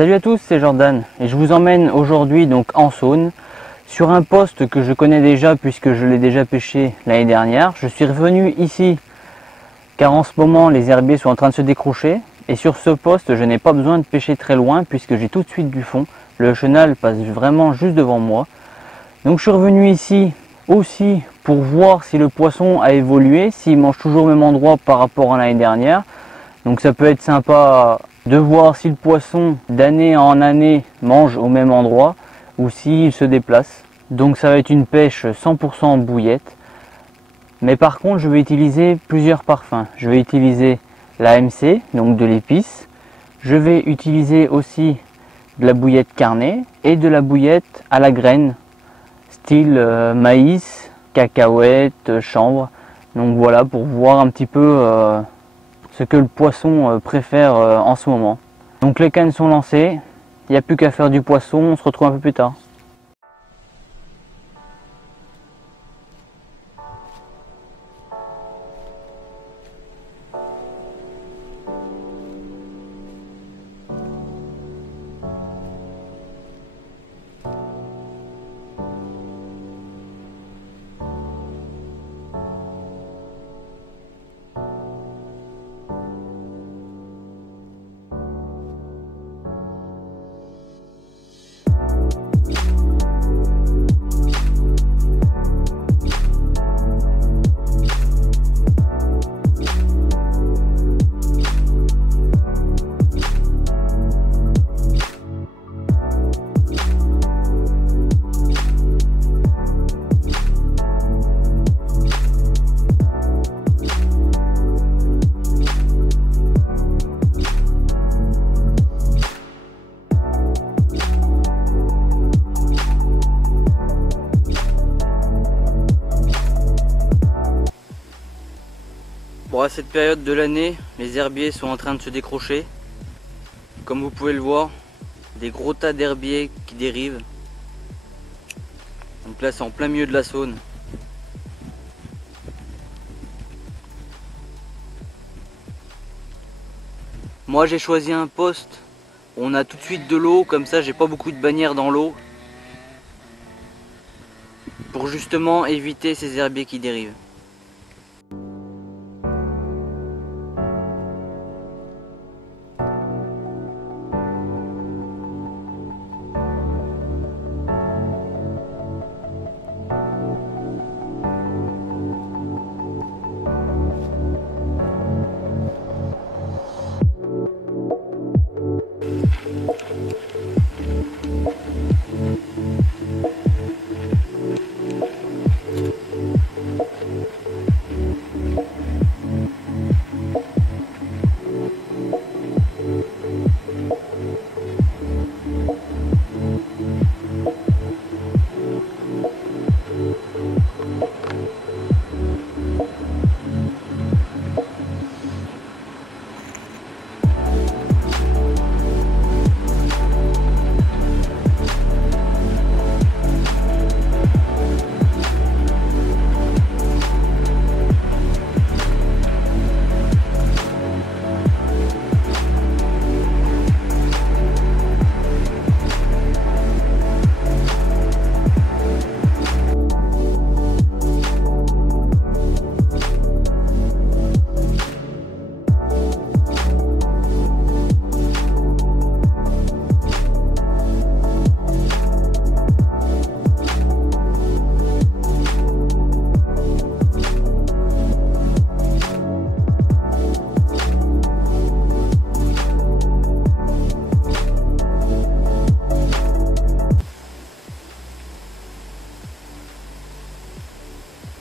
Salut à tous, c'est Jordan et je vous emmène aujourd'hui donc en Saône sur un poste que je connais déjà puisque je l'ai déjà pêché l'année dernière. Je suis revenu ici car en ce moment les herbiers sont en train de se décrocher et sur ce poste je n'ai pas besoin de pêcher très loin puisque j'ai tout de suite du fond. Le chenal passe vraiment juste devant moi. Donc je suis revenu ici aussi pour voir si le poisson a évolué, s'il mange toujours au même endroit par rapport à l'année dernière. Donc ça peut être sympa de voir si le poisson d'année en année mange au même endroit ou s'il se déplace. Donc ça va être une pêche 100% en bouillette. Mais par contre je vais utiliser plusieurs parfums. Je vais utiliser l'AMC, donc de l'épice. Je vais utiliser aussi de la bouillette carnée et de la bouillette à la graine, style maïs, cacahuète, chanvre. Donc voilà, pour voir un petit peu ce que le poisson préfère en ce moment. Donc les cannes sont lancées, il n'y a plus qu'à faire du poisson, on se retrouve un peu plus tard. Bon, à cette période de l'année, les herbiers sont en train de se décrocher. Comme vous pouvez le voir, des gros tas d'herbiers qui dérivent. Donc là, c'est en plein milieu de la Saône. Moi, j'ai choisi un poste où on a tout de suite de l'eau, comme ça, j'ai pas beaucoup de bannières dans l'eau. Pour justement éviter ces herbiers qui dérivent.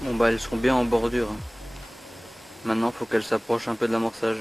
Bon bah elles sont bien en bordure. Maintenant faut qu'elles s'approchent un peu de l'amorçage.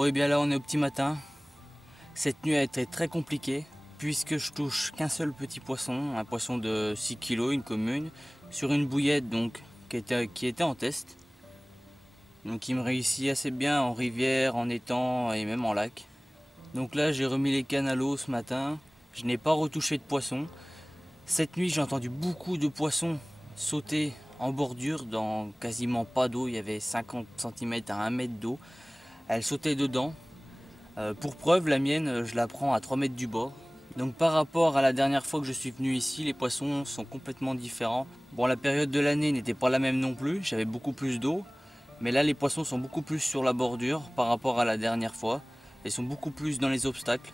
Bon et bien là on est au petit matin. Cette nuit a été très compliquée puisque je touche qu'un seul petit poisson, un poisson de 6 kg, une commune, sur une bouillette donc qui était en test. Donc il me réussit assez bien en rivière, en étang et même en lac. Donc là j'ai remis les cannes à l'eau ce matin, je n'ai pas retouché de poisson. Cette nuit j'ai entendu beaucoup de poissons sauter en bordure dans quasiment pas d'eau, il y avait 50 cm à 1 mètre d'eau. Elles sautaient dedans. Pour preuve, la mienne, je la prends à 3 mètres du bord. Donc par rapport à la dernière fois que je suis venu ici, les poissons sont complètement différents. Bon, la période de l'année n'était pas la même non plus, j'avais beaucoup plus d'eau. Mais là, les poissons sont beaucoup plus sur la bordure par rapport à la dernière fois. Ils sont beaucoup plus dans les obstacles.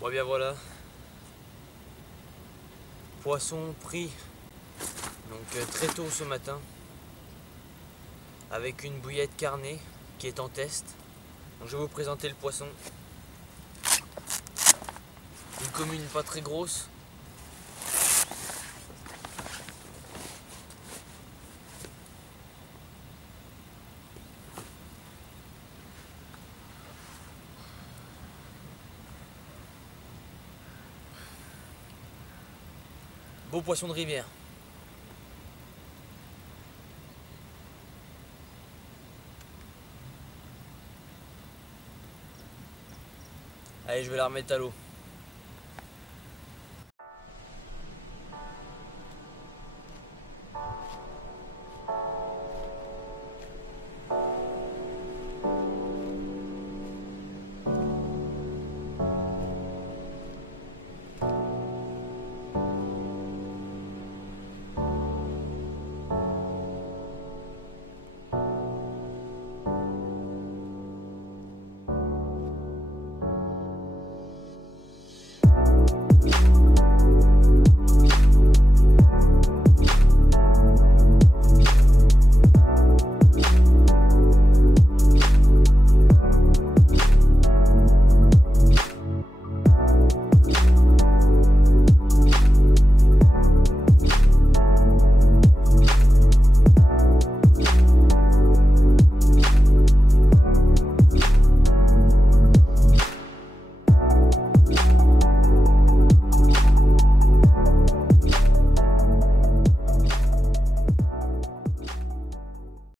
Bon bien voilà, poisson pris donc très tôt ce matin avec une bouillette carnée qui est en test. Donc je vais vous présenter le poisson. Une commune pas très grosse. Beau poisson de rivière. Allez, je vais la remettre à l'eau.